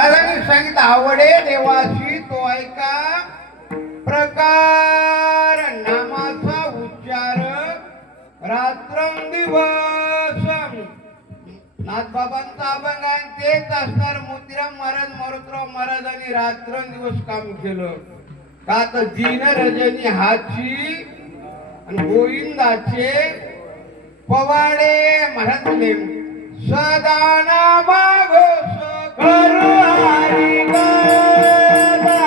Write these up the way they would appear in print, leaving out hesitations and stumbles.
महाराजांनी सांगितलं आवडे देवाशी तो ऐका प्रकार नामाचा उच्चार रात्रंदिवस. नाथबाबांचा अभंग आहे तेच असणार. मोतीराम महाराज मारुतराव महाराजांनी रात्रंदिवस काम केलं का तर दिन रजनी हाची आणि गोविंदाचे पवाडे महाराज म्हणले सदाना मागो करू हरी गादा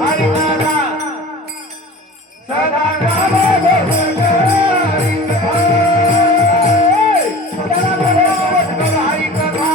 हरी गादा सदाना मागो हरी गादा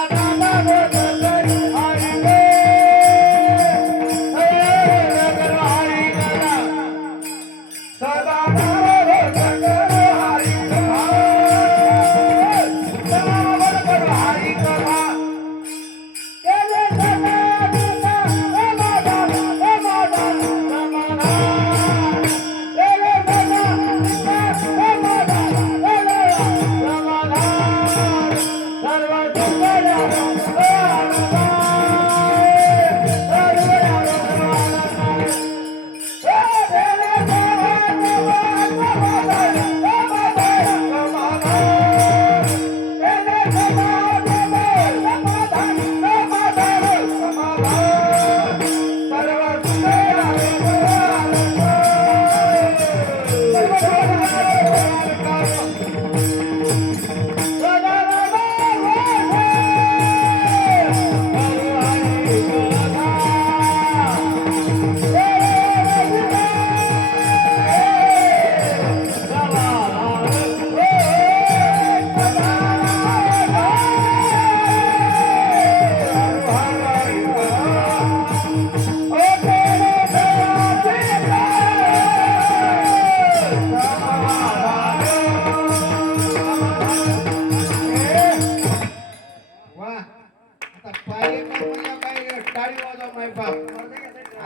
सदाना मागो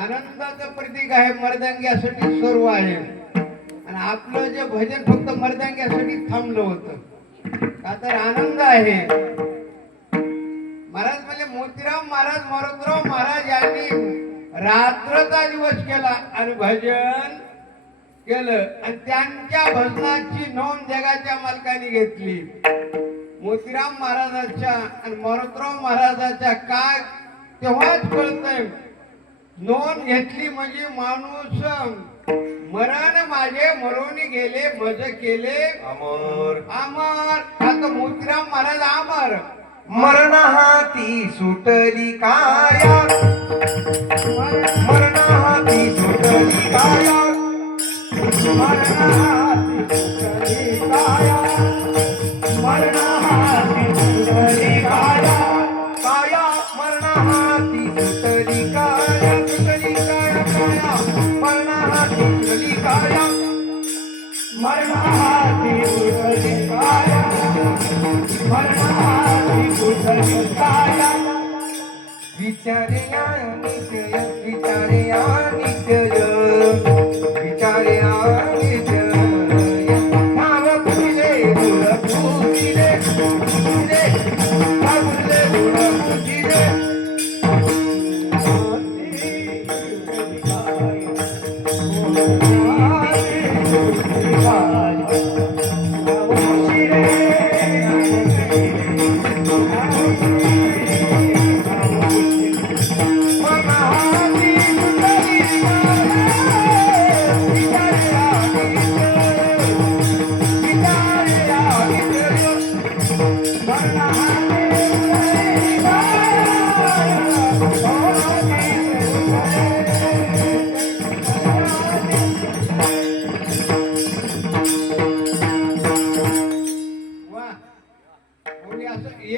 आनंदाचं प्रतीक आहे. मर्दंग्यासाठी सर्व आहे आणि आपलं जे भजन फक्त मर्दंग्यासाठी थांबलं होतं का तर आनंद आहे. महाराज म्हणजे मोतीराम महाराज मारुतराव महाराज यांनी रात्रचा दिवस केला आणि भजन केलं आणि त्यांच्या भजनाची नोंद जगाच्या मालकाने घेतली. मोतीराम महाराजांच्या आणि मारुतराव महाराजांच्या काय तेव्हाच कळतंय नोंद घेतली म्हणजे माणूस मरण माझे मरोनी गेले मज केले अमर अमर. आता मोतीराम महाराज अमर. मरण हाती सुटली काया मरण हाती सुटली काया मरण हाती सुटली काया मरण हाती सुटली काया काया मरण हाती सुटली काया सुटली काया काया मरण हाती सुटली काया मरण हाती सुटली काया मरण हाती सुटली काया. विचारे या नित्य विचारे या नित्य विचारे या नित्य नाव पुजिले गुण पुजिले पुजिले पुजिले गुण पुजिले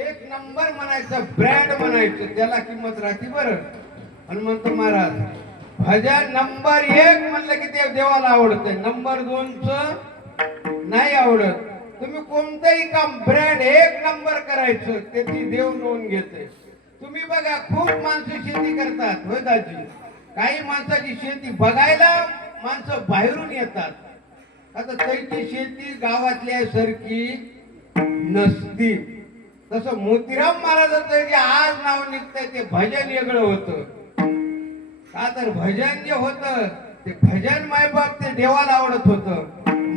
एक नंबर म्हणायचं ब्रँड म्हणायचं त्याला किंमत राहते बरं. हनुमंत महाराज भजन नंबर 1 म्हणलं की ते देवाला आवडतं. नंबर 2च नाही आवडत. तुम्ही कोणतंही काम ब्रँड 1 नंबर करायचं त्याची देव नोंद घेते. तुम्ही बघा खूप माणसं शेती करतात होय दाजी. काही माणसाची शेती बघायला माणसं बाहेरून येतात. आता त्यांची शेती गावातल्या सारखी नसती. तसं मोतीराम महाराजाचं जे आज नाव निघतंय ते भजन वेगळं होतं. का तर भजन जे होतं ते भजन मायबाप ते देवाला आवडत होतं.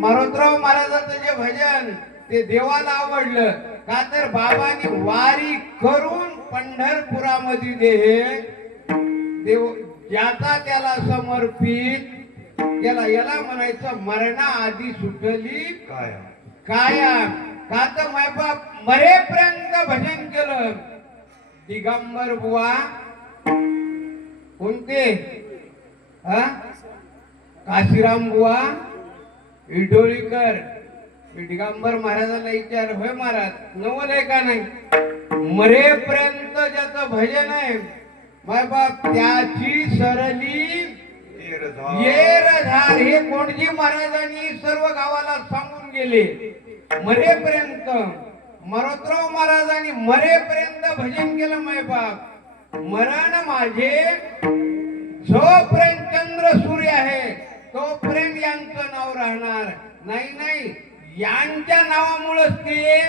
मारोतराव महाराजाचं जे भजन ते देवाला आवडलं. का तर बाबांनी वारी करून पंढरपुरामध्ये देव ज्याचा त्याला समर्पित केला. याला म्हणायचं मरणा आधी सुटली काया. का तर मायबाप मरेपर्यंत भजन केलं. दिगंबर बुवा कोणते काशीराम बुवा इडोळीकर. दिगंबर महाराजांना विचार, होय महाराज नवल आहे का नाही? मरेपर्यंत ज्याचं भजन आहे मायबाप त्याची सरली येरधार. हे कोणजी महाराजांनी सर्व गावाला सांगून गेले. मरेपर्यंत मारोतराव महाराजांनी मरेपर्यंत भजन केलं मायबाप. मरण माझे जोपर्यंत चंद्र सूर्य आहे तोपर्यंत यांचं नाव राहणार नाही. नाही, यांच्या नावामुळेच ते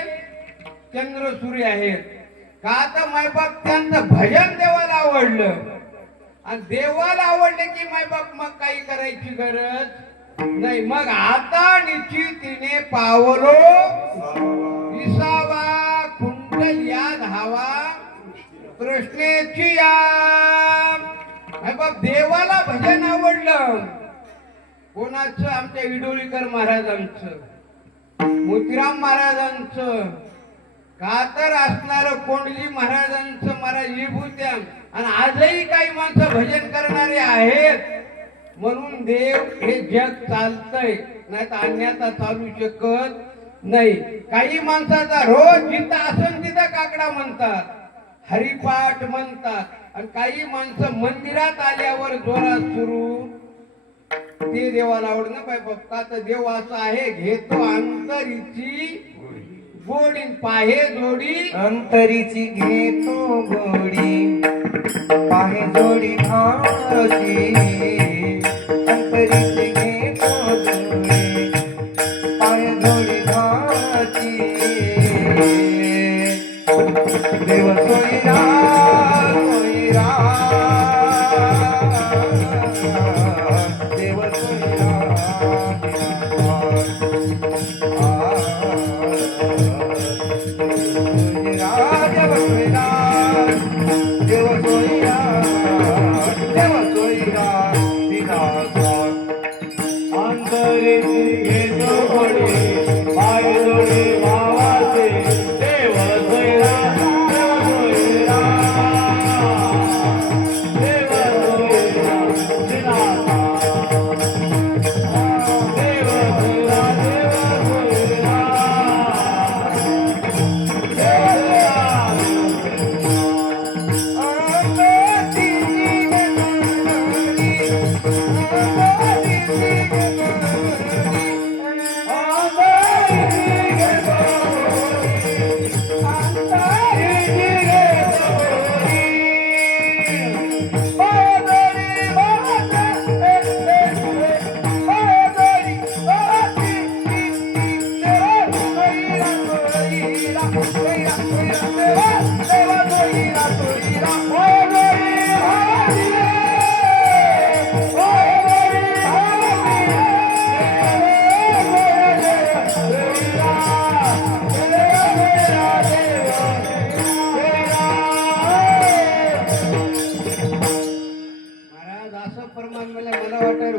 चंद्र सूर्य आहेत. का तर मायबाप त्यांचं भजन देवाला आवडलं. आणि देवाला आवडले की मायबाप मग काही करायची गरज नाही. मग आता निश्चितीने पावलो विसावा कुंडल या धावा कृष्णेची या. मायबाप देवाला भजन आवडलं. कोणाचं? आमच्या इडोळीकर महाराजांचं, मोतीराम महाराजांचं. का तर असणार कोंडजी महाराजांचं महाराज विभूत्या. आणि आजही काही माणसं भजन करणारे आहेत म्हणून देव हे जग चालतंय, नाही तर अन्यथा चालू शकत नाही. काही माणसाचा रोज जिथं असन तिथं काकडा म्हणतात, हरिपाठ म्हणतात. आणि काही माणसं मंदिरात आल्यावर जोरात सुरू ते देवाला आवड ना पाय का तर देव असं आहे, घेतो अंतरीची गोडी पाहे जोडी. अंतरीची घेतो गोडी पाहे जोडी भाची. अंतरीची घेतो गोडी पाहे जोडी भाची. देव सोयरा सोयरा देव सोयरा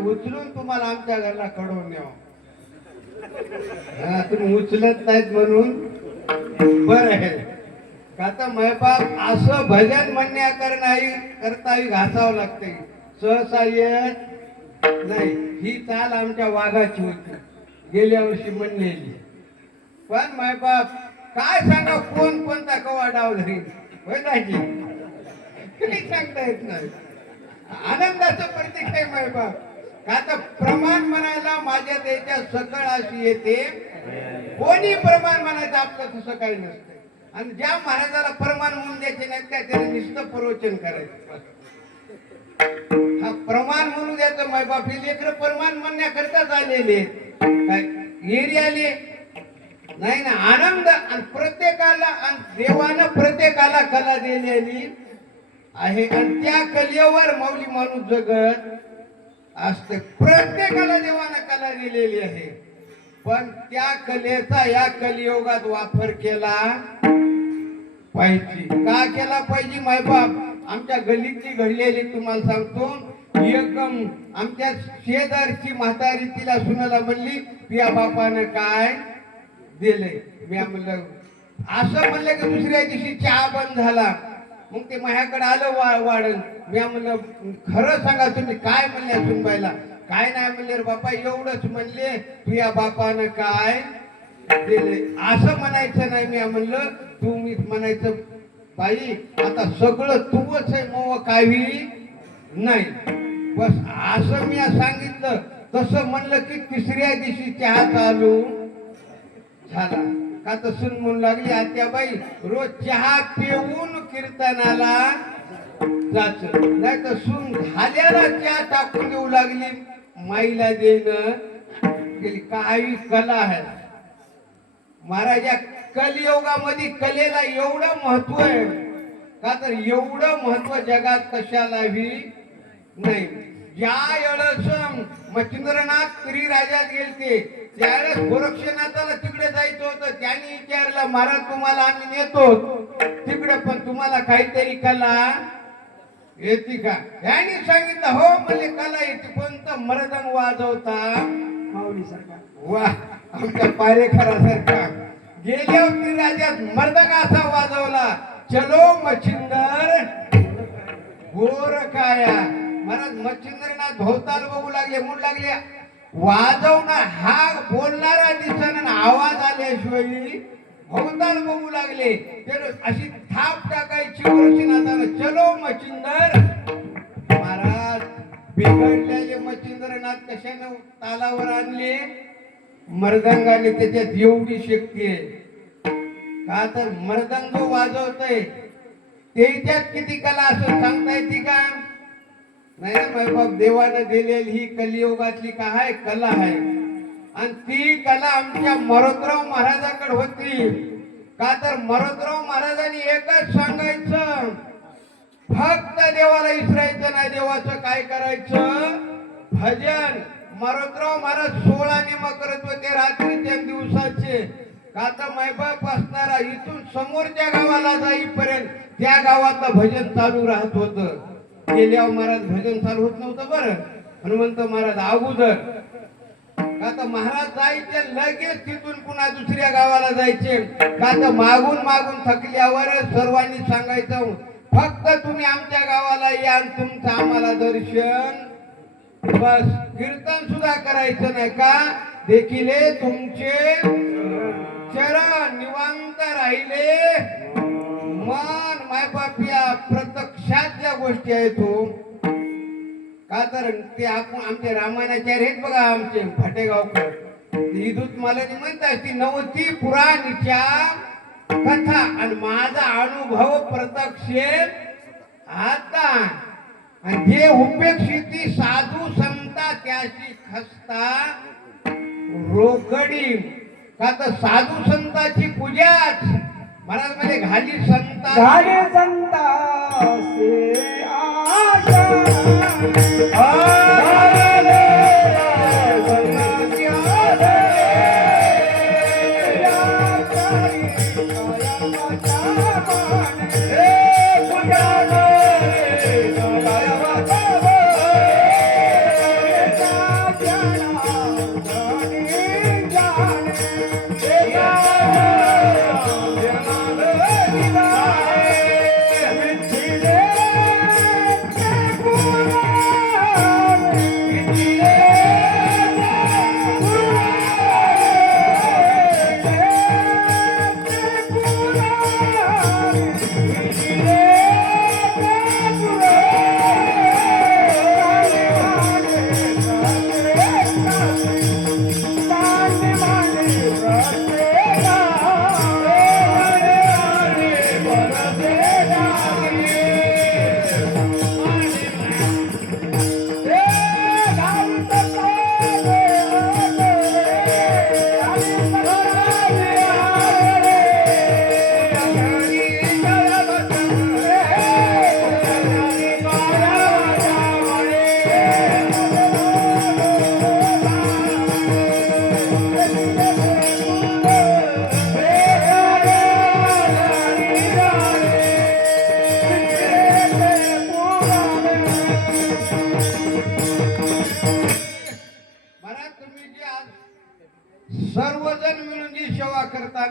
उचलून तुम्हाला आमच्या घरला कडवून न्यावं. तुम्ही उचलत नाहीत म्हणून बर आहे. का तर मैबाप असं भजन म्हणण्या करता घासावं लागते. सहसा येत नाही. ही चाल आमच्या वाघाची होती गेल्या वर्षी म्हणलेली. पण मैबाप काय सांगा कोण कोणता कवा डाव धरी होय नाही काही सांगता येत नाही. आनंदाचं प्रतीक आहे मैबाप. का तर प्रमाण म्हणायला माझ्या त्याच्या सकळ अशी येते. कोणी प्रमाण म्हणायचं आपलं तसं काही नसतं. आणि ज्या महाराजाला प्रमाण म्हणून द्यायचे नाही त्या त्याने नुसतं प्रवचन करायचं. हा प्रमाण म्हणून द्यायचं मैबाप. हे लेकर प्रमाण म्हणण्याकरताच आलेले काय एरियाले नाही ना, आनंद आणि प्रत्येकाला आणि देवानं प्रत्येकाला कला दिलेली आहे आणि त्या कलेवर माऊली माणूस जगत असते. प्रत्येकाला देवानं कला दिलेली आहे, पण त्या कलेचा या कलियुगात वापर केला पाहिजे. का केला पाहिजे मायबाप? आमच्या गल्लीची घडलेली तुम्हाला सांगतो. एकदम आमच्या शेजारची म्हातारी तिला सुनाला म्हणली, तुझ्या बापानं काय दिले? मी म्हणलं असं म्हणलं की दुसऱ्या दिवशी चहा बंद झाला. मग ते माझ्याकडे आलं वाढन. मी म्हणलं खरं सांगा तुम्ही काय म्हणल्या सुनबाईला? काय नाही म्हणले रे बापा, एवढंच म्हणले तुझ्या बापानं काय दिले. असं म्हणायचं नाही. मी म्हणलं तुम्ही म्हणायचं बाई आता सगळं तूच आहे, मग काही नाही. बस असं मी सांगितलं. तसं म्हणलं की तिसऱ्या दिवशी चहा चालू झाला. का तर सून म्हणू लागली, आत्याबाई रोज चहा पिऊन कीर्तनाला जाच. नाही तर सून झाल्याला चहा टाकून देऊ लागली. माईला देणं गेली. काही कला आहे महाराज. या कलियुगामध्ये कलेला एवढं महत्व आहे. का तर एवढं महत्व जगात कशालाही नाही. ज्या वेळेस मच्छिंद्रनाथ तरी राज्यात गेलते त्यावेळेस गोरक्षनाथाला तिकडे जायचं होतं. त्यांनी विचारलं, महाराज तुम्हाला आम्ही नेतो तिकडे, पण तुम्हाला काहीतरी कला येते का? त्यांनी सांगितलं हो मला कला येते. कोणतं? मृदंग वाजवता माऊली सारखा. वा, आमच्या पारेखरासारखा. गेल्यावर राज्यात मृदंग असा वाजवला, चलो मच्छिंदर गोर काया. महाराज मच्छिंद्रनाथ भोवताल बघू लागले, म्हणू लागले वाजवणार हा बोलणारा दिसना आवाज आल्याशिवाय भोवताल बघू लागले. अशी थाप टाकायची गोरक्षनाथानं, चलो मच्छिंदर. महाराज बिघडलेले मच्छिंद्रनाथ कशाने तालावर आणले? मृदंगाने. त्याच्यात एवढी शक्ती आहे. का तर मृदंग वाजवतय त्याच्यात किती कला असं सांगता येते का? नाही ना मायबाप. देवानं दिलेली ही कलियुगातली काय कला आहे. आणि ती कला आमच्या मरोदराव महाराजाकडे होती. का तर मरोदराव महाराजांनी एकच सांगायचं, फक्त देवाला विसरायचं नाही. देवाचं काय करायचं? भजन. मरोदराव महाराज 16 नियम करत होते रात्रीच्या दिवसाचे. का तर मायबाप असणारा इथून समोरच्या गावाला जाईपर्यंत त्या गावातलं भजन चालू राहत होतं. गेल्यावर महाराज भजन चालू होत नव्हतं. बरं हनुमंत महाराज अगोदर. का तर महाराज जायचे लगेच तिथून पुन्हा दुसऱ्या गावाला जायचे. का तर मागून मागून थकल्यावर सर्वांनी सांगायचं, फक्त तुम्ही आमच्या गावाला या आणि तुमचं आम्हाला दर्शन. बस कीर्तन सुद्धा करायचं नाही. का? देखिले तुमचे चरण निवांत राहिले. मन मायबापिया प्रत्यक्षातल्या गोष्टी आहेत हो. का तर ते आपण आमचे रामायणाचार्य आहेत बघा, आमचे फाटेगावकर. विद्युत मालानी म्हणतात ती 90 पुराणीच्या कथा आणि माझा अनुभव प्रत्यक्ष आता. आणि जे उपेक्षिती साधू संता त्याशी खसता रोकडी. का तर साधू संताची पूजाच महाराज मध्ये घाली संता. झाले संता से आशा.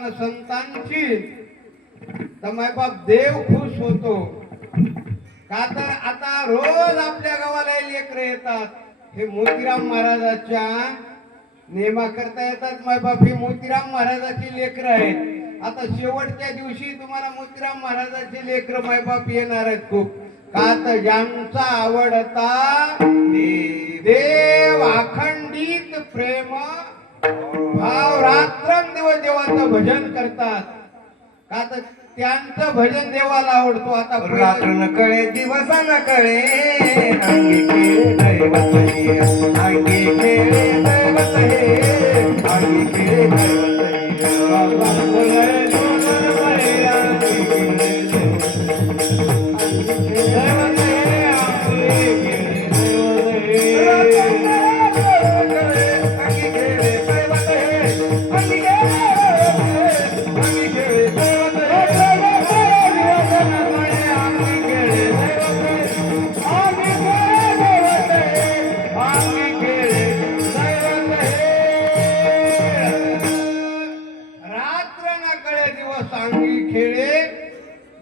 ना संतांची तर मायबाप देव खुश होतो. का तर आता रोज आपल्या गावाला लेकरं येतात. हे मोतीराम महाराजाच्या नेमा करता येतात मायबाप. हे मोतीराम महाराजाची लेकरं आहेत. आता शेवटच्या दिवशी तुम्हाला मोतीराम महाराजाचे लेकरं मायबाप येणार आहेत खूप. का तर ज्यांचा आवडता देव अखंडित प्रेम भाव रात्रंदिवस देवाचं भजन करतात. का तर त्यांचं भजन देवाला आवडतो. आता रात्र न कळे दिवस न कळे अंगी खेळे दैवत हे अंगी खेळे दैवत हे अंगी खेळे दैवत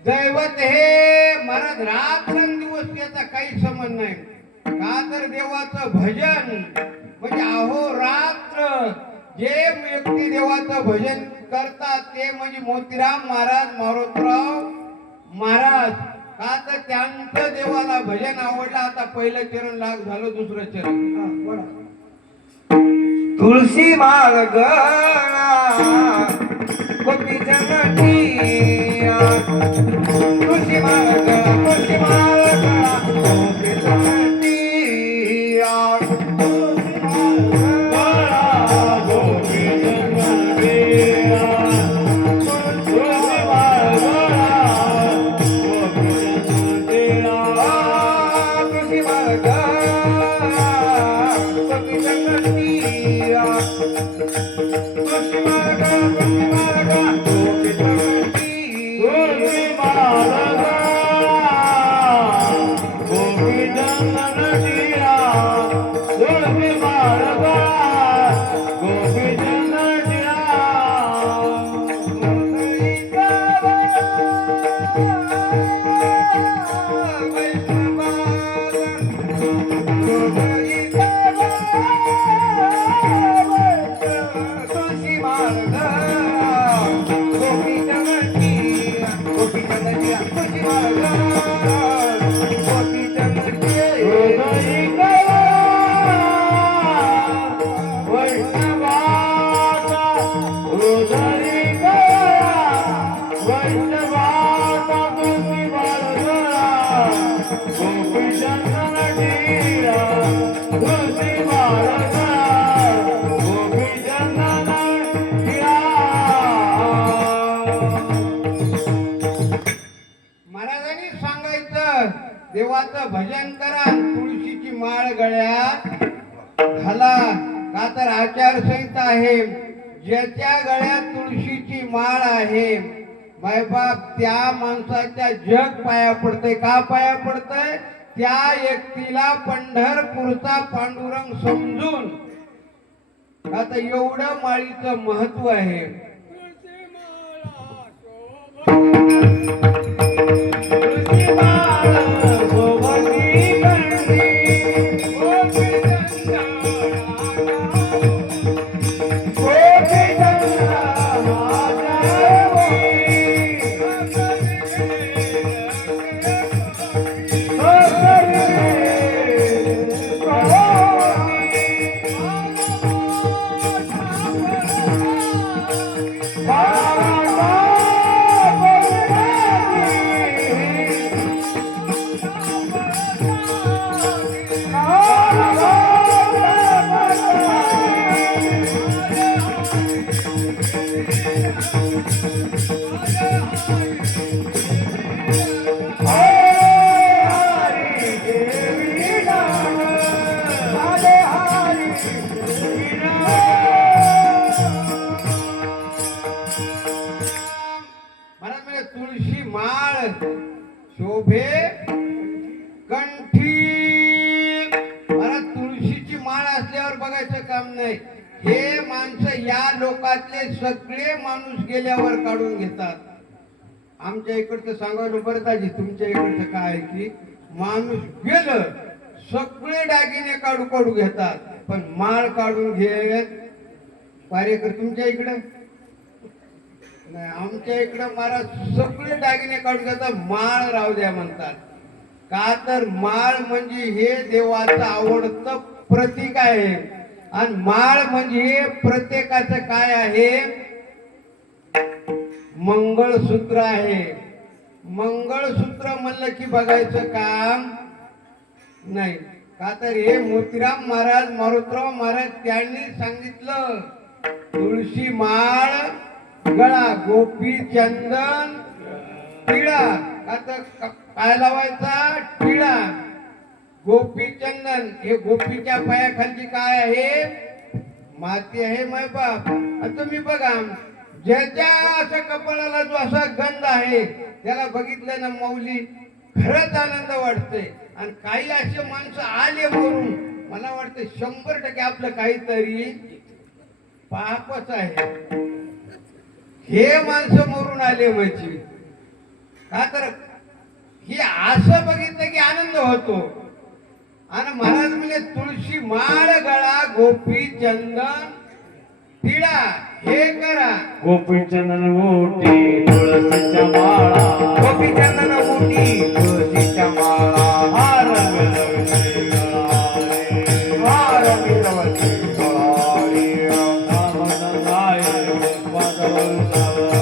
दैवत हे महाराज रात्रंदिवस त्याचा काही संबंध नाही. का तर देवाचं भजन म्हणजे अहोरात्र जे व्यक्ती देवाचं भजन करतात ते म्हणजे मोतीराम महाराज मारोतराव महाराज. का तर त्यांचं देवाला भजन आवडलं. आता पहिलं चरण लाग झालं, दुसरं चरण तुळशी माळ गळा गोपी जनती तुळशी माळ गळा तुळशी माळ गळा गोपी जनती महाराजांनी सांगायचं देवाचं भजन करा, तुळशीची माळ गळ्यात घाला. का तर आचारसंहिता आहे. ज्याच्या गळ्यात तुळशीची माळ आहे मायबाप त्या माणसाच्या जग पाया पडतंय. का पाया पडतंय? त्या व्यक्तीला पंढरपूरचा पांडुरंग समजून. का तर एवढं माळीचं महत्व आहे. तुळशी माळ शोभे कंठी. मला तुळशीची माळ असल्यावर बघायचं काम नाही. हे माणसं या लोकातले सगळे माणूस गेल्यावर काढून घेतात. आमच्या इकडचं सांगायला बरं दाजी, तुमच्या इकडचं काय आहे की माणूस गेलं सगळे दागिने काढू घेतात, पण माळ काढून घेत पारेकर तुमच्या इकडं नाही. आमच्या इकडं महाराज सगळे दागिने काढून घेतात, माळ राहू द्या म्हणतात. का तर माळ म्हणजे हे देवाचं आवडतं प्रतीक आहे. आणि माळ म्हणजे प्रत्येकाचं काय आहे, मंगळसूत्र आहे. मंगळसूत्र म्हणलं की बघायचं काम नाही. का तर हे मोतीराम महाराज मारुतराव महाराज त्यांनी सांगितलं, तुळशी माळ गळा गोपी चंदन टिळा. का तर काय लावायचा, टिळा. गोपी चंदन हे गोपीच्या पायाखालची काय आहे, माती आहे माय बाप. तुम्ही बघा, ज्याच्या असा कपाळाला जो असा गंध आहे त्याला बघितलं ना माऊली खरंच आनंद वाटते. आणि काही असे माणसं आले म्हणून मला वाटतं 100% आपलं काहीतरी पापच आहे. हे माणसं मरून आले म्हणजे का तर हे असं बघितलं की आनंद होतो. आणि महाराज म्हणजे तुळशी माळ गळा गोपी चंदन टिळा हे करा. गोपीचंदन मोठी तुळशीच्या माळा, गोपीचंदन मोठी तुळशीच्या माळा, हार मिळवते गळारे, हार मिळवते गळारे. नामन गाये गोपादवर जावा,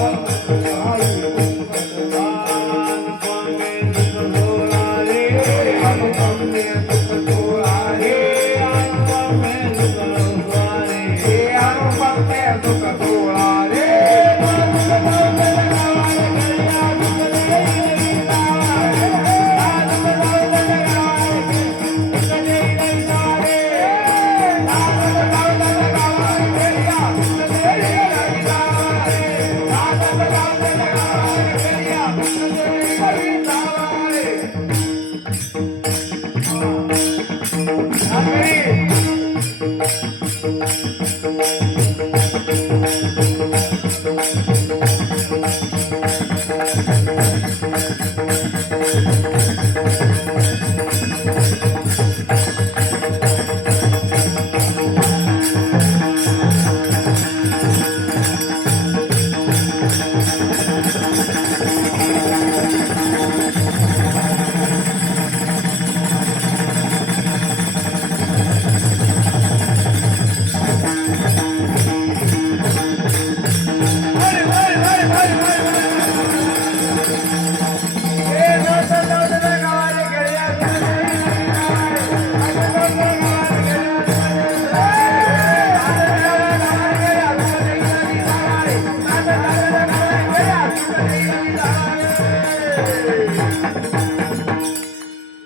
अनुपमे सुख सोळारे, अनुपमे सुख सोळारे, अनुपमे सुख सोळारे, अनुपमे सुख सोळारे.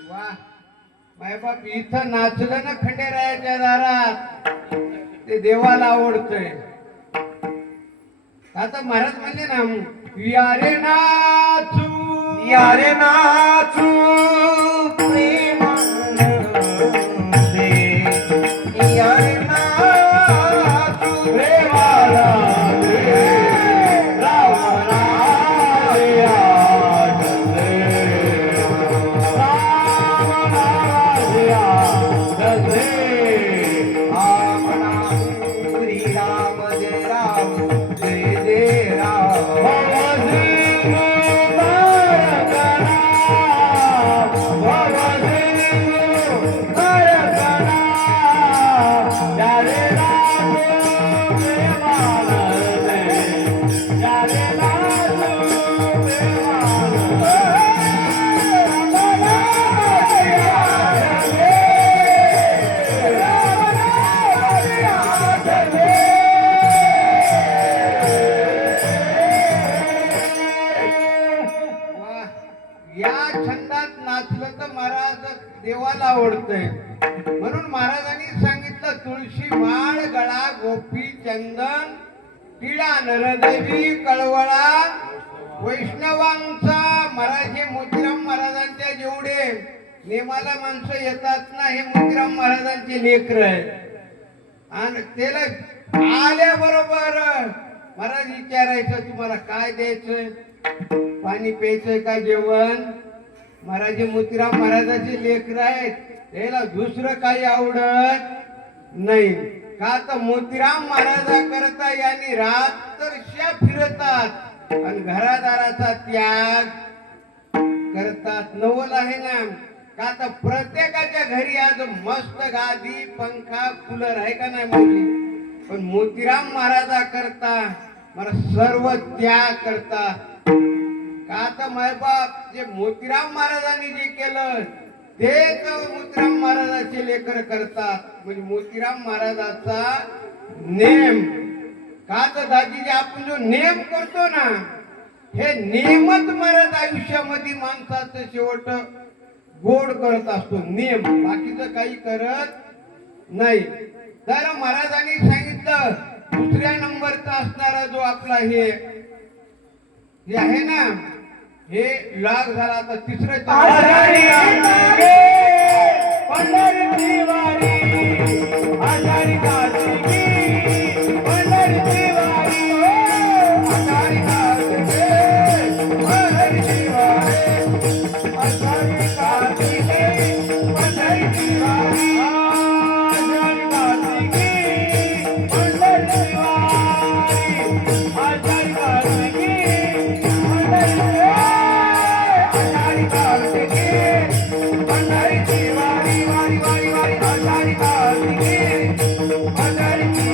वा मायबाप इथं नाचलं ना खंडेरायाच्या दारात ते देवाला आवडतंय. आता महाराज म्हणले ना, यारे नाचू यारे नाचू प्रेमानंदे, यारे नाचू प्रेमाला दे, रावणाला आनंदे, रावणाला आनंदे. राम नाम श्री राम जय राम जय जय राम. वा या छंदात नाचलं तर महाराज देवाला आवडतंय. म्हणून महाराजांनी सांगितलं, तुळशी माळ गळा गोपी चंदन टिळा नरदेवी कळवळा वैष्णवांचा. महाराज हे मोतीराम महाराजांच्या जेवढे नेमाला माणसं येतात ना, हे मोतीराम महाराजांचे लेकर आहेत. आणि त्याला आल्याबरोबर महाराज विचारायचं तुम्हाला काय द्यायचंय, पाणी प्यायचंय का जेवण. महाराज मोतीराम महाराजाचे लेकर आहेत, त्याला दुसरं काही आवडत नाही. का तर मोतीराम महाराजा करता यांनी रात्रशा फिरतात आणि घरादाराचा त्याग करतात. नवल आहे ना. का तर प्रत्येकाच्या घरी आज मस्त गादी पंखा कूलर आहे का नाही मुली, पण मोतीराम महाराजा करता मला सर्व त्याग करता. का तर मायबाप जे मोतीराम महाराजांनी जे केलं तेच मोतीराम महाराजाचे लेकर करतात. म्हणजे मोतीराम महाराजाचा नेम. का तर दाजी जे आपण जो नेम करतो ना, हे नेमच महाराज आयुष्यामध्ये माणसाचं शेवट गोड करत असतो. नेम बाकीचं काही करत नाही. तर महाराजांनी सांगितलं दुसऱ्या नंबरचा असणारा जो आपला हे आहे ना, हे लाग झाला. आता तिसरं आषाढी कार्तिके पंढरीची वारी, आषाढी कार्तिके पंढरीची वारी, आषाढी कार्तिके पंढरीची वारी, आषाढी कार्तिके पंढरीची वारी, आषाढी कार्तिके पंढरीची वारी, आषाढी कार्तिके पंढरीची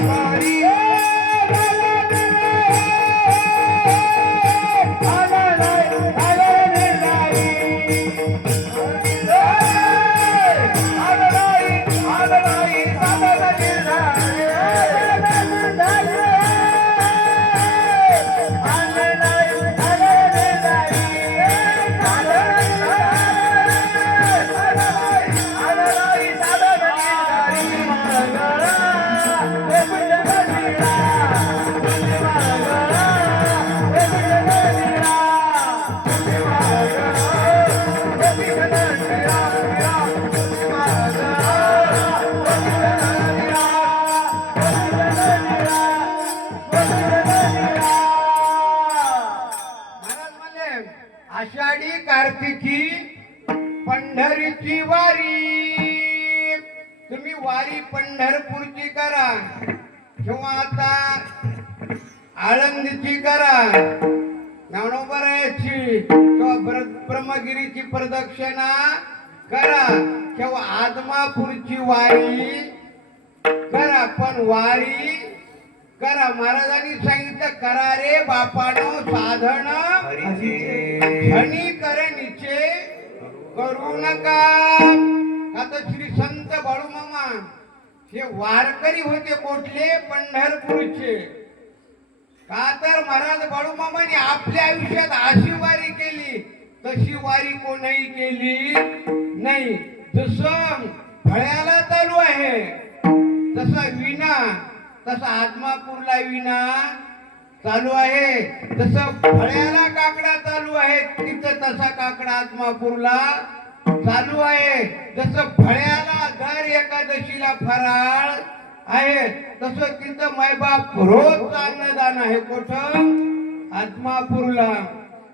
आषाढी कार्तिकी पंढरीची वारी. तुम्ही वारी पंढरपूरची करा किंवा आता आळंदीची करा, ज्ञानोबारायाची किंवा ब्रह्मगिरीची प्रदक्षिणा करा किंवा आदमापूरची वारी करा, पण वारी करा. महाराजांनी सांगितलं करा रे बापानो साधन धनी करणीचे करू नका. आता श्री संत बाळूमामा हे वारकरी होते कुठले? पंढरपूरचे. का तर महाराज बाळूमामाने आपल्या आयुष्यात अशी वारी केली तशी वारी कोणीही केली नाही. जसं फळ्याला चालू आहे तसा विना, तसा आदमापूरला विना चालू आहे. तसं फळ्याला काकडा चालू आहे तिथं तसा काकडा आदमापूरला चालू आहे. जसं फळ्याला दर एकादशीला फराळ आहे तसं तिथं मायबाप रोज अन्नदान आहे. कुठं? आदमापूरला.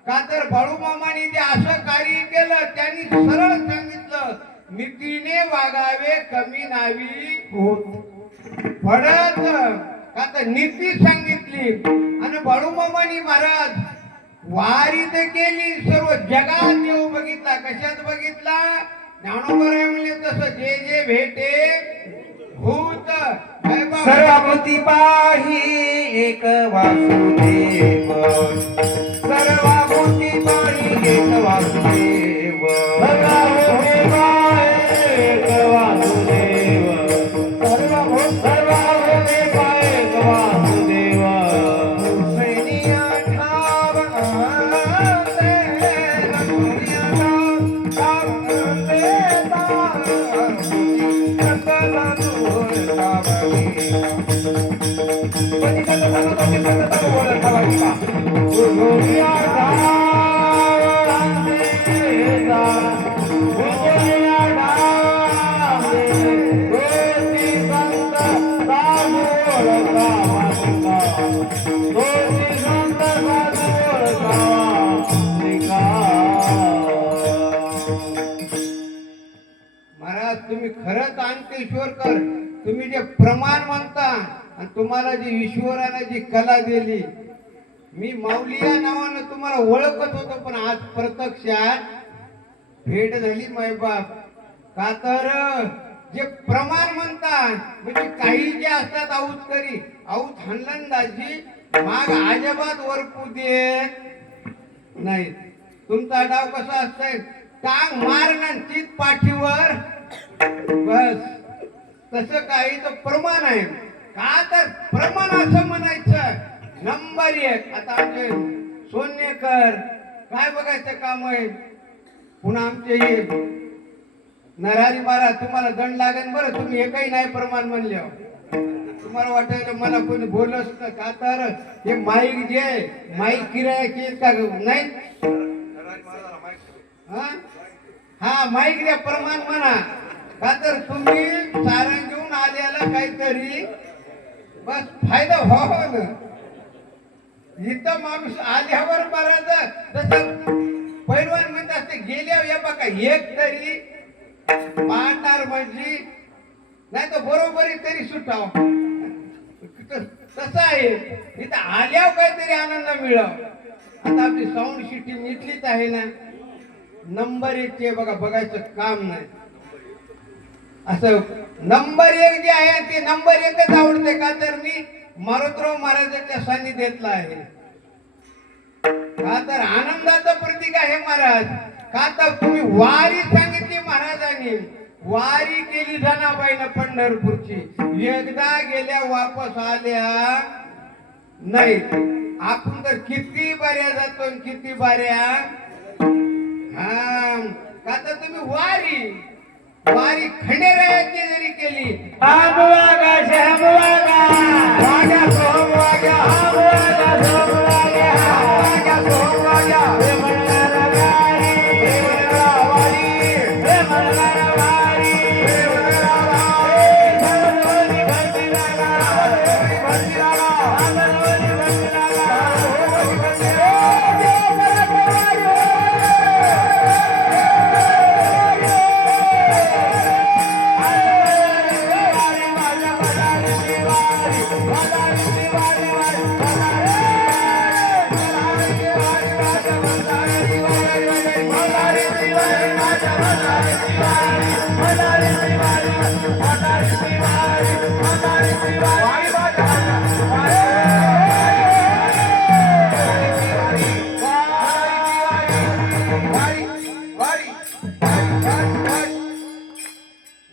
का तर बाळूमामाने जे असं कार्य केलं त्यांनी सरळ सांगितलं नीतीने वागावे कमी नावी पडत. का तर नीती सांगितली. आणि बाळूमामानी महाराज वारी तर केली, सर्व जगात येऊ बघितला. कशात बघितला? ज्ञानोबराय म्हणले तसं जे जे भेटे भूत सर्वभूती पाही एक वासुदेव, सर्वभूती पाही एक वासुदेव, सर्वभूती पाहे एक वासुदेव, सर्वभूती पाहे एक वासुदेव. हुसैनिया ठाव आते, रघुनिया ठाव आते, सकला दूर ठावली. पनी सकला दूर ठावली. गुरुया खरंच अंत्येश्वरकर तुम्ही जे प्रमाण म्हणता आणि तुम्हाला जी ईश्वराने जी कला दिली, मी माऊली या नावानं तुम्हाला ओळखत होतो, पण आज प्रत्यक्षात भेट झाली मायबाप. का तर जे प्रमाण म्हणतात म्हणजे काही जे असतात आऊतकरी, आऊत हनलंदाजी माग अजिबात वरपू देत नाही. तुमचा डाव कसा असतंय, टांग मारणं तीच पाठीवर बस, तसं काही तर प्रमाण आहे. का तर प्रमाण असं म्हणायचं नंबर एक. आता आमचे सोन्नेकर काय बघायचं काम आहे, पुन्हा आमचे हे नरहरी महाराज तुम्हाला दंड लागेल बरं, तुम्ही एकही नाही प्रमाण म्हणले. तुम्हाला वाटायला मला कोणी बोलच ना, का तर हे माईक जे माईक किरायाची का नाही, हा माईक द्या प्रमाण म्हणा. का तर तुम्ही सारण घेऊन आल्याला काहीतरी बस फायदा व्हावा ना. इथं माणूस आल्यावर बराच तसं पैलवान म्हणतात ते गेल्यावर या बघा एक तरी पाहणार म्हणजे नाही तर बरोबरी तरी सुटाव. तसं आहे इथं आल्यावर काहीतरी आनंद मिळाव. आता आपली साऊंड सिस्टीम इथलीच आहे ना, नंबर एक चे बघा बघायचं काम नाही. असं नंबर एक जे आहे ते नंबर एकच आवडते. का तर मी मारुतराव महाराजांच्या सान्निध्यातला आहे. का तर आनंदाचं प्रतीक आहे महाराज. का तर तुम्ही वारी सांगितली महाराजांनी, वारी केली जनाबाईनं पंढरपूरची, एकदा गेल्या वापस आल्या नाही. आपण तर किती बाऱ्या जातो आणि किती बाऱ्या. हा का तर तुम्ही वारी वारी खंडेरायाची जरी केली, हम वागा शहम वागा वागा सोम वागा हम वागा सोम वागा वागा सोम वागा हे मनला वारी हे मनला वारी हे मनला वारी हे मनला वारी मनोनी भक्ती लागा मनोनी भक्ती लागा मनोनी भक्ती लागा.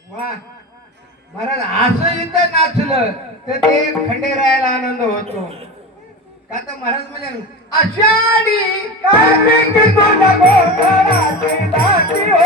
वा महाराज असं इथं नाचलं तर ते खंडेरायाला आनंद होतो. का तर महाराज म्हणजे आषाढी कार्तिक तुझ्या गोठणाची दाटी हो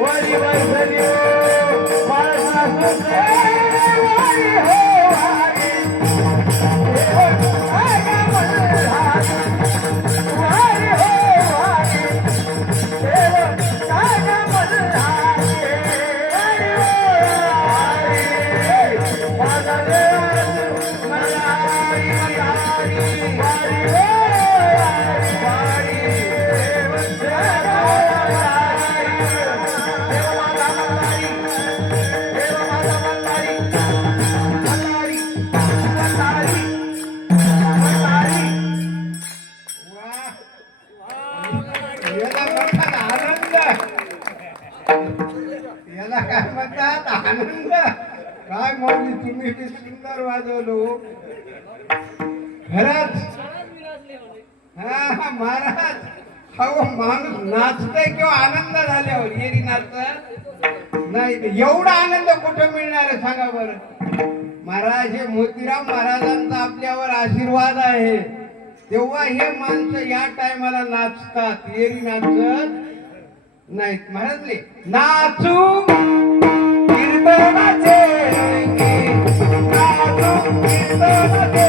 वरी याला म्हणतात आनंद. याला काय म्हणतात आनंद. काय माऊली तुम्ही ते सुंदर वाजवलो खरंच. हा महाराज, हो माणूस नाचतय किंवा आनंद झाल्यावर येरी नाचत नाही. एवढा आनंद कुठं मिळणार आहे सांगा बरं. महाराज हे मोतीराम महाराजांचा आपल्यावर आशीर्वाद आहे. तेव्हा हे माणसं या टायमाला नाचतात, येरी नाचत नाहीत. महाराजले नाचू कीर्तनाचे रंगी, नाचू कीर्तनाचे,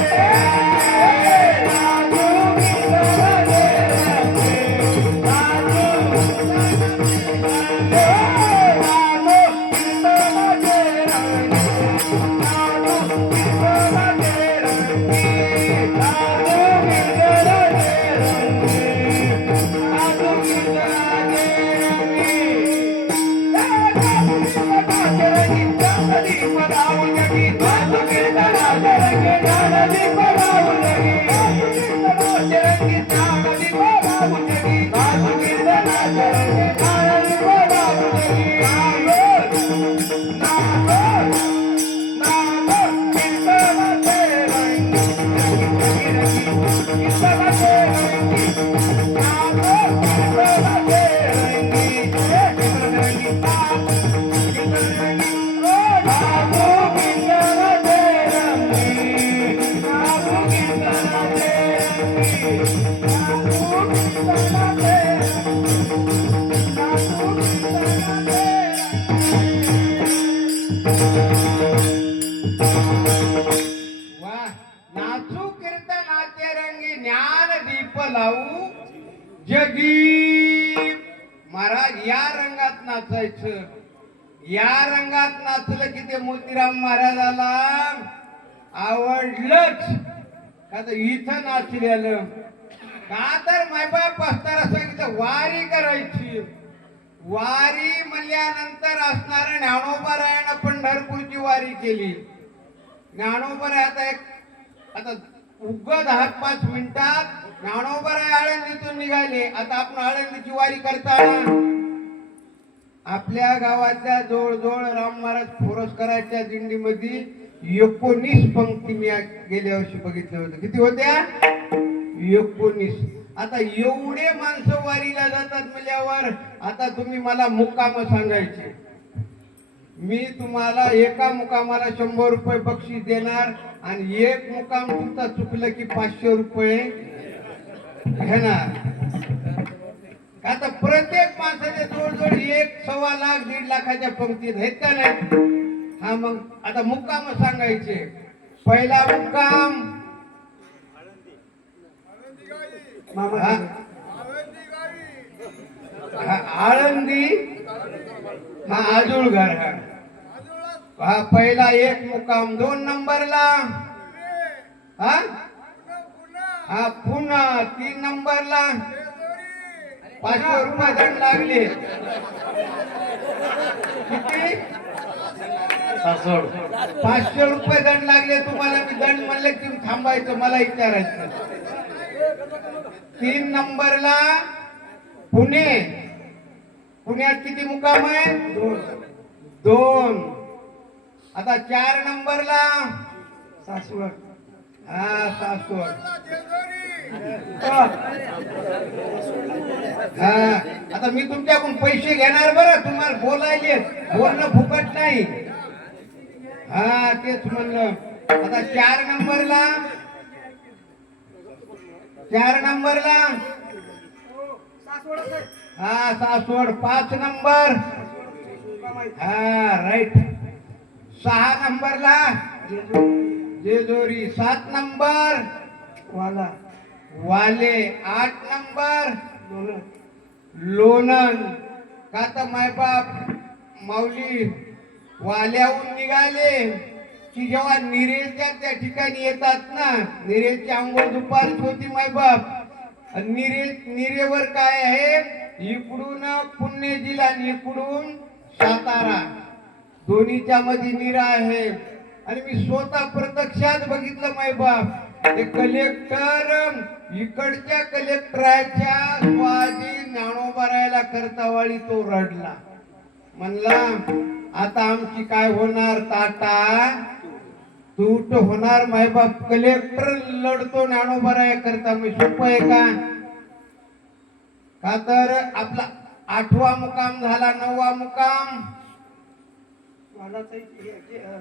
नाचू कीर्तनाचे रंगी, लावू जगी. महाराज या रंगात नाचायचं. या रंगात नाचलं की ते मोतीराम महाराजाला आवडलंच. का तर इथं नाचलेलं का तर मायबाप असताना सांगितलं वारी करायची. वारी म्हणल्यानंतर असणाऱ्या ज्ञानोबारायानं पंढरपूरची वारी केली. ज्ञानोबाराय आता उगत 10-5 मिनिटात ज्ञानोबाराय आळंदीतून निघाले. आता आपण आळंदीची वारी करताना आपल्या गावाच्या जवळजवळ राम महाराज फोरसकरांच्या दिंडीमध्ये 19 पंक्ती मी गेल्या वर्षी बघितल्या होत्या. किती होत्या? 19. आता एवढे माणसं वारीला जातात म्हणल्यावर आता तुम्ही मला मुक्काम सांगायचे. मी तुम्हाला एका मुकामाला 100 रुपये बक्षीस देणार आणि एक मुकाम तुमचा चुकलं की 500 रुपये घेणार. आता प्रत्येक माणसाच्या जवळजवळ 1-1.25 लाख 1.5 लाखाच्या पंक्तीत आहेत का नाही. हा मग आता मुक्काम सांगायचे. पहिला मुक्काम आळंदी, हा आजूळघर. हा पहिला एक मुक्काम. 2 नंबरला हा पुन्हा. 3 नंबरला 500 रुपये दंड लागले. किती? 500 रुपये दंड लागले तुम्हाला. मी दंड म्हणले की तुम्ही थांबायचं, मला विचारायचं. 3 नंबरला पुणे. पुण्यात किती मुक्काम आहे? 2. आता 4 नंबरला सासवड. हा सासवड. आता मी तुमच्याकडून पैसे घेणार बरं. तुम्हाला बोलायले, बोलणं फुकट नाही. हा तेच म्हणलं. आता 4 नंबरला हा सासवड. 5 नंबर माहिती हा राईट. 6 नंबरला जेजोरी. 7 नंबर वाला वाले. 8 नंबर दोन लोणन. का तर मायबाप माऊली वाल्याहून निघाले की जेव्हा निरेच्या त्या ठिकाणी येतात ना, निरेची अंघोळ दुपारच होती मायबाप. आणि निरेवर काय आहे, इकडून पुण्यजिल आणि इकडून सातारा, दोन्हीच्या मध्ये निरा आहे. आणि मी स्वतः प्रत्यक्षात बघितलं मायबाप. ते कलेक्टर इकडच्या कलेक्टराच्या स्वाधीन ज्ञानोबारायला करतावाळी तो रडला. म्हणला आता आमची काय होणार ताटा, तूट होणार मायबाप. कलेक्टर लढतो ज्ञानोबाराया करता, मी सोपं आहे का? का तर आपला 8वा मुकाम झाला, 9वा मुकाम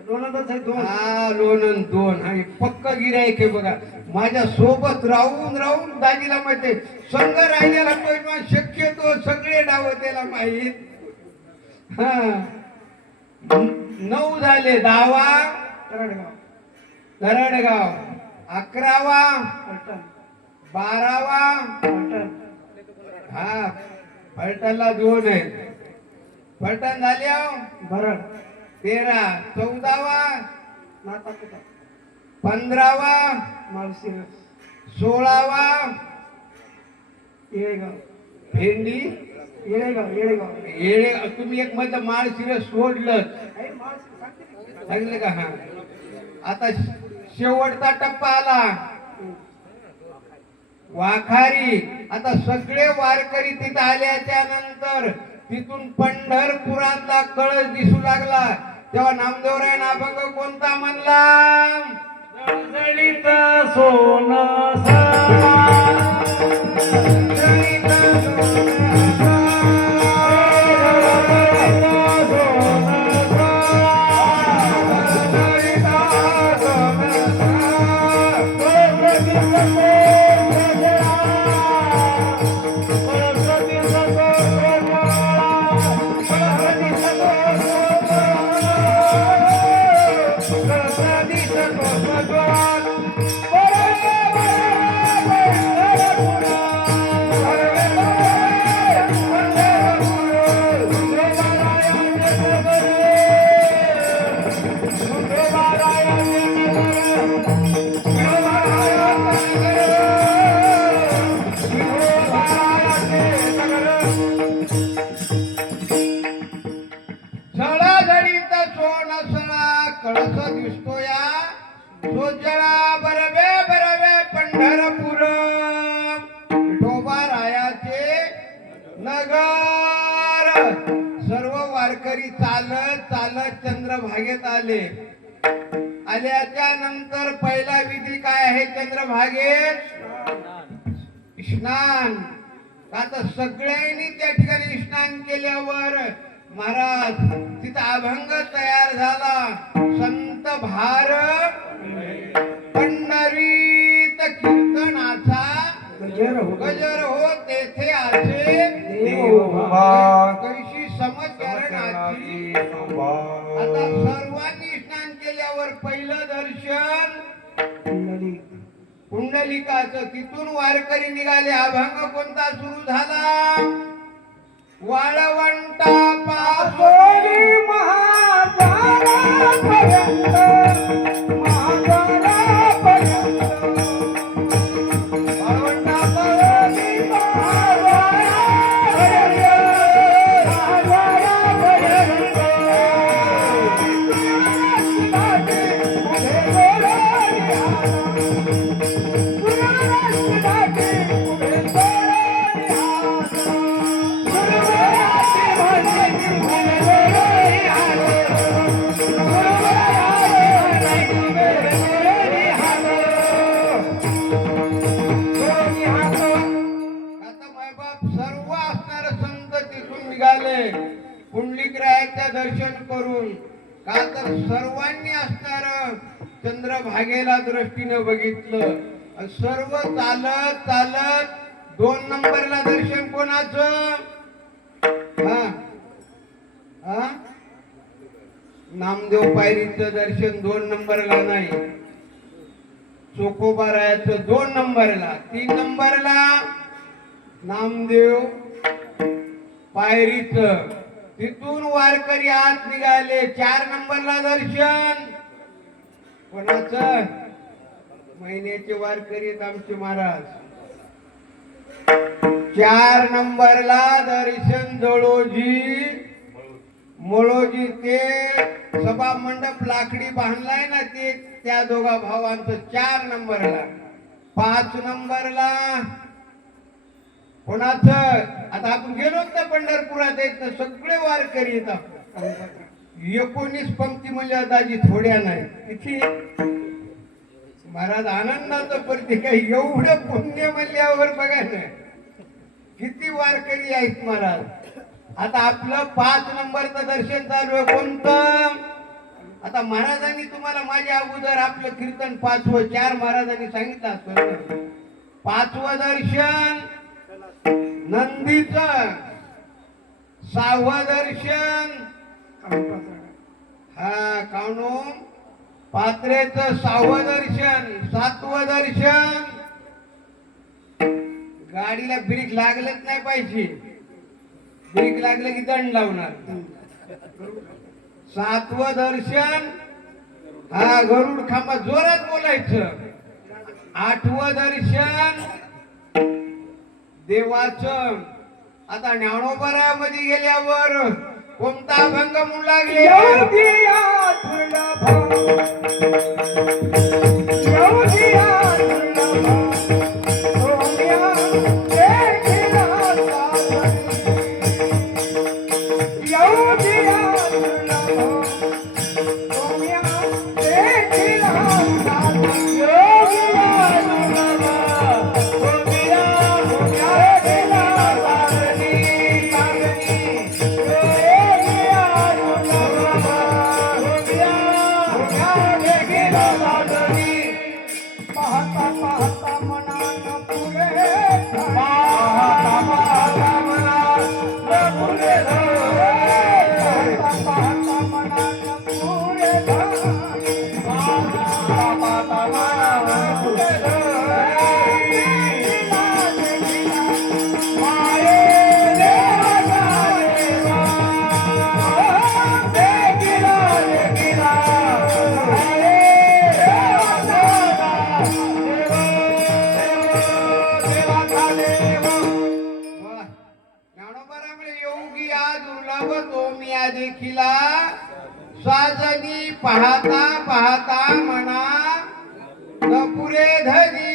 दोनच आहे दोन. हा लोणन 2. आणि पक्क गिरायक आहे बघा. माझ्या सोबत राहून राहून दाजीला माहिती संघ राहिलेला पैलवान शक्यतो सगळे डाव त्याला माहीत. हा 9 झाले. 10वा तरडगाव तरडगाव. 11वा पलटण 12वा पलटण हा फलटणला 2 आहेत. फलटण झाले भरड 13. 14वा नातापुता 15वा माळशिरस 16वा येळेगाव भेंडी. येळेगाव येळे तुम्ही एक मध्ये माळशिरस सोडलं आहे माळशिरस सांगते ना. सांगले का? हा आता शेवटचा टप्पा आला वाखारी. आता सगळे वारकरी तिथे आल्याच्या नंतर तिथून पंढरपुरातला कळस दिसू लागला. तेव्हा नामदेवरायन अभंग कोणता म्हणला? जळजळीत सोन झळाझळीत सोन सळा कळस दिसतोया, सोजळा बरवे बरवे पंढरपूर, विठोबारायाचे नगर. सर्व वारकरी चालत चालत चंद्रभागेत आले. आल्याच्या नंतर पहिला विधी काय आहे चंद्रभागेत? स्नान. आता सगळ्यांनी त्या ठिकाणी स्नान केल्यावर महाराज तिथं अभंग तयार झाला. संत भार पंढरीत कीर्तनाचा गजर हो तेथे आचे देवोबा. कैशी समचरणाची. आता सर्वांनी स्नान केल्यावर पहिलं दर्शन पुंडलिकाचं. तिथून वारकरी निघाले. अभंग कोणता सुरू झाला? वाळवंटापासून सर्व असणार संत तिथून निघाले पुंडलिकरायाचं दर्शन करून. का तर सर्वांनी असणार चंद्रभागेला दृष्टीने बघितलं. सर्व चालत चालत 2 नंबरला दर्शन कोणाचं? हा हा नामदेव पायरीचं दर्शन 2 नंबरला नाही, चोकोबारायाचं 2 नंबरला, 3 नंबरला नामदेव पायरीचं, तिथून वारकरी आत निघाले. 4 नंबरला दर्शन कोणाचं? महिन्याचे वारकरी आहेत आमचे महाराज. 4 नंबरला दर्शन जळोजी मळोजी, ते सभा मंडप लाकडी बांधलाय ना, ते त्या दोघा भावांचं 4 नंबरला. 5 नंबरला कोणाचं? आता आपण गेलो ना पंढरपुरात, येत सगळे वारकरी येतात. 19 पंक्ती म्हणजे दाजी थोड्या नाही, किती महाराज आनंदाचं प्रतीक आहे. एवढं पुण्य म्हणल्यावर बघा ना किती वारकरी आहेत महाराज. आता आपलं 5 नंबरचं दर्शन चालू आहे. कोणतं? आता महाराजांनी तुम्हाला माझ्या अगोदर आपलं कीर्तन 5वं 4 महाराजांनी सांगितलं असतं. 5वं दर्शन नंदीचं, 6वं दर्शन हा कावनो पात्रेचं, 6वं दर्शन, 7वं दर्शन गाडीला ब्रेक लागलंच नाही पाहिजे, ब्रेक लागलं की दंड लावणार. 7वं दर्शन हा गरुड खांबा जोरात बोलायचं. 8वं दर्शन देवाचं. आता ज्ञानोबरामध्ये गेल्यावर कोणता अभंग म्हणू लागले? देखिला साजनी पाहता पाहता मना पुरे धनी.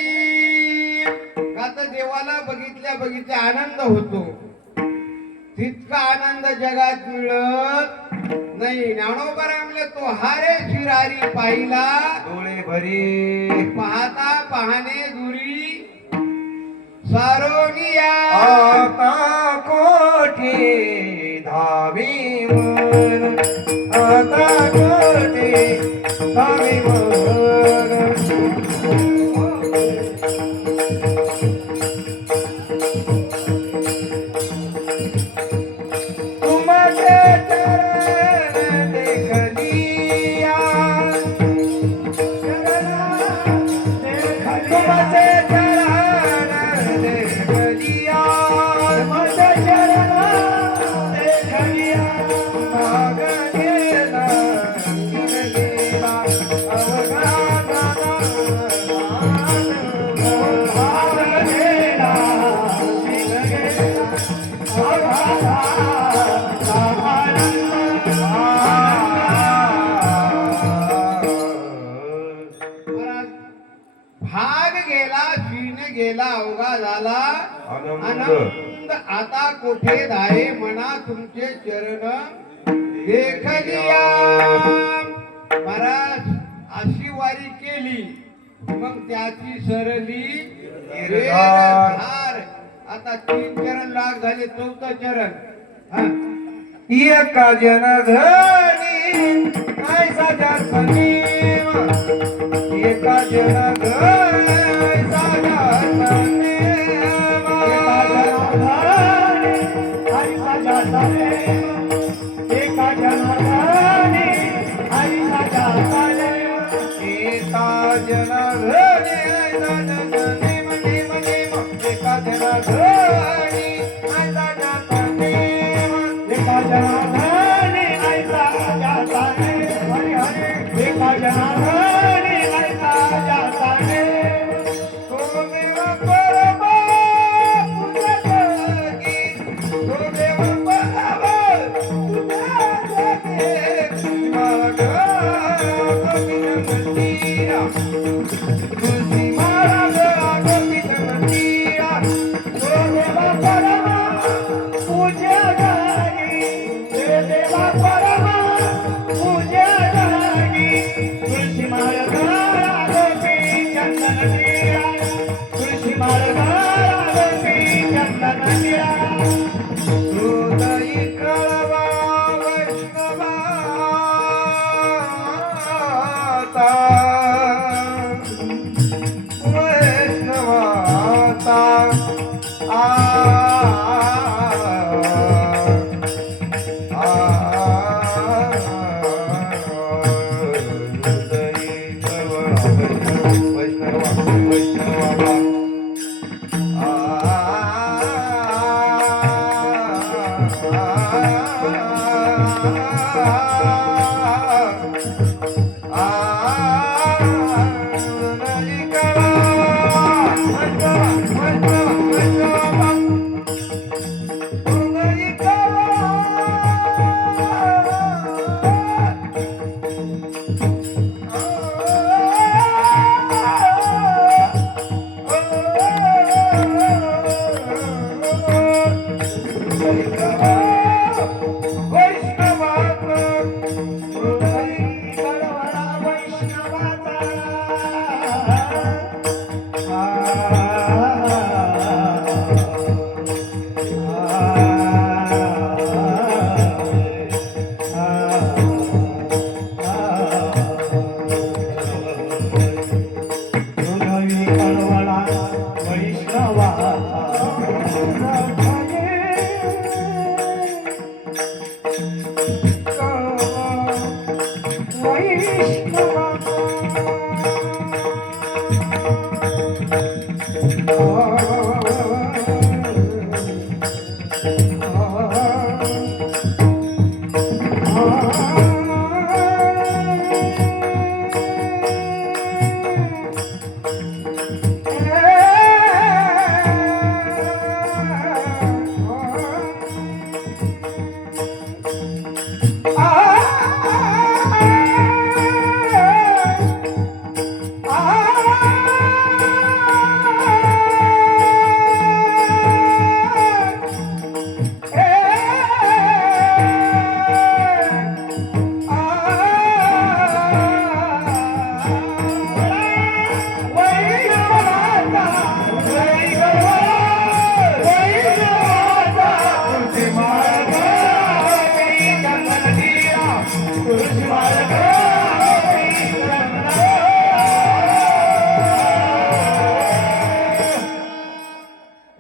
आता देवाला बघितल्या बघितल्या आनंद होतो, तितका आनंद जगात मिळत नाही. ज्ञानोबा म्हणले तो हारे शिरारी पाहिला डोळे भरी पाहता पाहणे दुरी सारोनिया. आता कोठी धावी मन, आता कोठी धावी मन. तुमचे चरण देखलिया, तुमचे चरण देखलिया, तुमचे चरण देखलिया. माग गेला गेला अवघा माग गेला भाग गेला शीन गेला अवघा झाला आनंद. आता कोठे धाये मना तुमचे चरण देखलिया. महाराज अशी वारी केली मग त्याची सरली धार. आता 3 चरण लाग झाले, 4थं चरण हा. एका जनधनी ऐसा जातनी, एका जनधनी ऐसा जातनी, एका जनधनी ऐसा जातनी, एका जनधनी जनार्दनी ऐसा नेम नेम नेम एका जनार्दनी ऐसा जाता नेम एका जनार्दनी ऐसा जाता नेम हरी हरी एका जनार्दनी ऐसा जाता नेम तो देव परम पूजक की तो देव परम पूजक की मागा गोविंद मंदिरा तुलसी मागा गोविंद मंदिरा तो देवा परमा पूज्य जागी हे देवा परमा पूज्य जागी तुळशी माळ घाला गोपी चंदन टिळा तुळशी माळ घाला गोपी चंदन टिळा हृदयी कळवा वैष्णवाता वैष्णवाता हृदयी कळवा वैष्णवा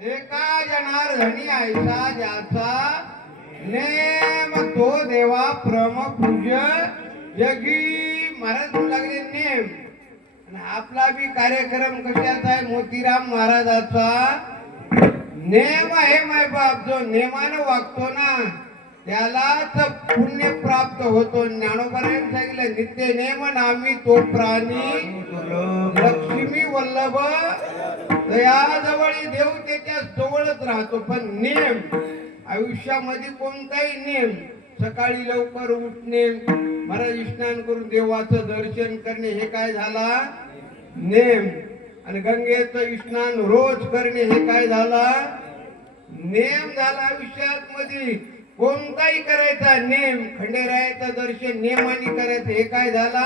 एका जनार्दनी ऐसा ज्याचा नेम तो देवा प्रमपूज्य जगी महाराज म्हणू लागले नेम. आणि आपला बी कार्यक्रम कशाचा आहे? मोतीराम महाराजाचा नेम आहे. माय बाप जो नेमानं वागतो ना त्यालाच पुण्य प्राप्त होतो. ज्ञानोबाने सांगितलं नित्य नेम नामी तो प्राणी लक्ष्मी वल्लभ दयाजवळी देव त्याच्या जवळच राहतो. पण नेम आयुष्यामध्ये कोणताही नेम सकाळी लवकर उठणे, महाराज स्नान करून देवाचं दर्शन करणे हे काय झाला? नेम. आणि गंगेचं स्नान रोज करणे हे काय झाला? नेम झाला. आयुष्यात मध्ये कोणताही करायचा नेम. खंडेरायाचं दर्शन नेमाने करायचं हे काय झाला?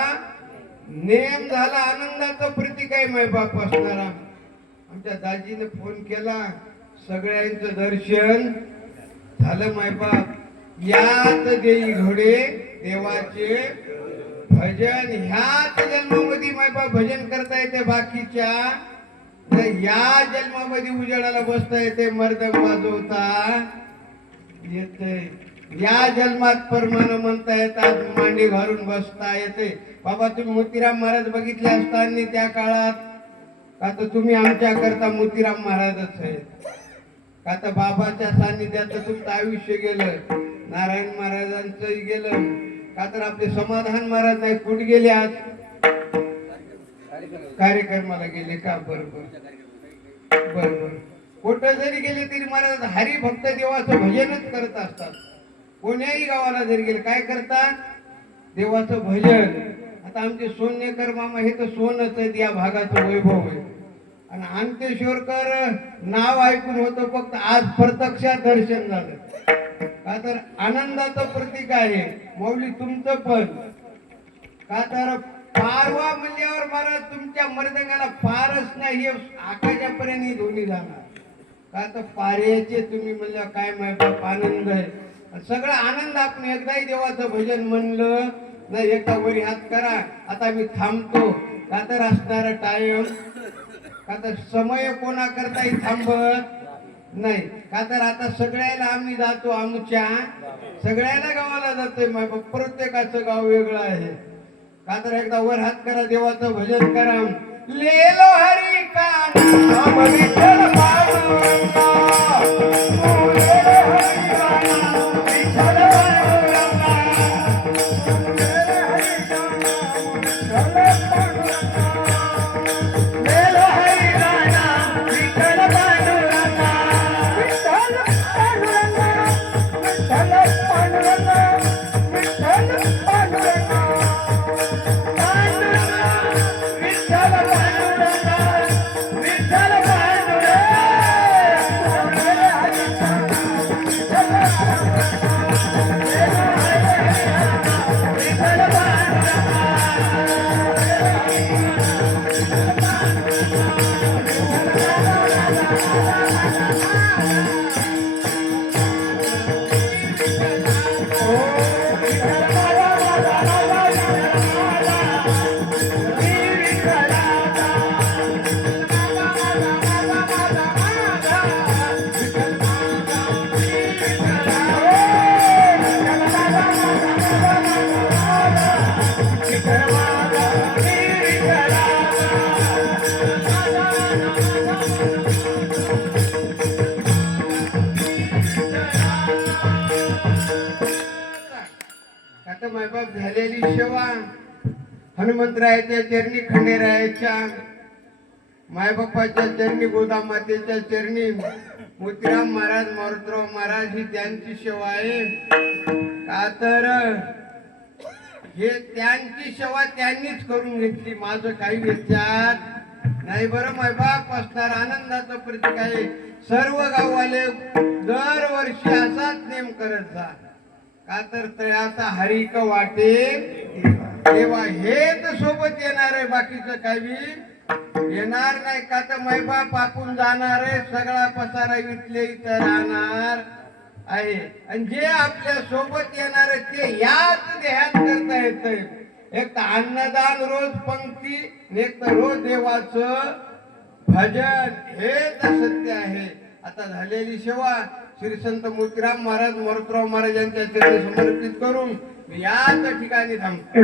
नेम झाला. आनंदाचं प्रतीक आहे माय बाप असणारा. आमच्या दाजीने फोन केला, सगळ्यांचं दर्शन झालं माय बाप. यात देई घोडे देवाचे भजन. ह्याच जन्मामध्ये माय बाप भजन करता येते. बाकीच्या या जन्मामध्ये उजाडाला बसता येते, मर्दम वाजवता येते. या जन्मात परमान म्हणता येतात, मांडी घालून बसता येते. बाबा तुम्ही मोतीराम महाराज बघितले असताना त्या काळात, का तर तुम्ही आमच्या करता मोतीराम महाराजच आहेत. का तर बाबाच्या सान्निध्यात तुमचं आयुष्य गेलं, नारायण महाराजांचं गेलं. का तर आपले समाधान महाराज नाही कुठे गेले आज? कार्यक्रमाला गेले का? बरोबर बरोबर. कुठं जरी गेले तरी महाराज हरी भक्त देवाचं भजनच करत असतात. कोण्याही गावाला जरी गेले काय करतात? देवाचं भजन. आता आमचे सोन्नेकर मामा हे तर सोनच आहेत या भागाचं वैभव आहे. आणि अंतेश्वरकर नाव ऐकून होतं, फक्त आज प्रत्यक्षात दर्शन झालं. का तर आनंदाचं प्रतीक आहे माऊली तुमचं पण. का तर पारवा म्हणल्यावर महाराज तुमच्या मर्दंगाला पारच नाही, हे आकाशापर्यंत ध्वनी जाणार. का तर पाऱ्याचे तुम्ही म्हणल्या काय माहिती आनंद आहे. सगळा आनंद आपण एकदाही देवाचं भजन म्हणलं नाही, एकदा वरी हात करा. आता मी थांबतो. का तर असणारा टाइम, का तर समय कोणा करताही थांबत नाही. का तर आता सगळ्याला आम्ही जातो, आमच्या सगळ्याला गावाला जातोय. प्रत्येकाचं गाव वेगळं आहे. का तर एकदा वर हात करा, देवाचं भजन करा. लेलो हरी का नाम विठ्ठल पांडुरंगा, लेलो हरी का नाम विठ्ठल पांडुरंगा, लेलो हरी का नाम विठ्ठल पांडुरंगा, विठ्ठल पांडुरंगा, विठ्ठल पांडुरंगा, विठ्ठल पांडुरंगा, मायबाप झालेली सेवा हनुमंतरायाच्या चरणी, खंडेरायाच्या मायबापाच्या चरणी, गोदामातेच्या चरणी, मोतीराम महाराज, मारुतराव महाराज ही त्यांची सेवा आहे. का तर हे त्यांची सेवा त्यांनीच करून घेतली, माझं काही व्यत्यात नाही. बरं मायबाप असणार आनंदाचं प्रतीक आहे. सर्व गाववाले दरवर्षी असाच नेम करत जा. का तर तयाचा हरिक वाटे तेव्हा हेच सोबत येणार आहे, बाकीचं काही येणार नाही. का तर मैबाप आपण जाणार आहे, सगळा पसारा इथले इथं राहणार आहे. आणि जे आपल्या सोबत येणार आहे ते याच देहात करता येतंय. एक तर अन्नदान, रोज पंक्ती, एक तर रोज देवाचं भजन, हेच सत्य आहे. आता झालेली सेवा श्री संत मोतीराम महाराज, मारुतराव महाराज यांच्या चरणी समर्पित करून मी याच ठिकाणी थांबतो.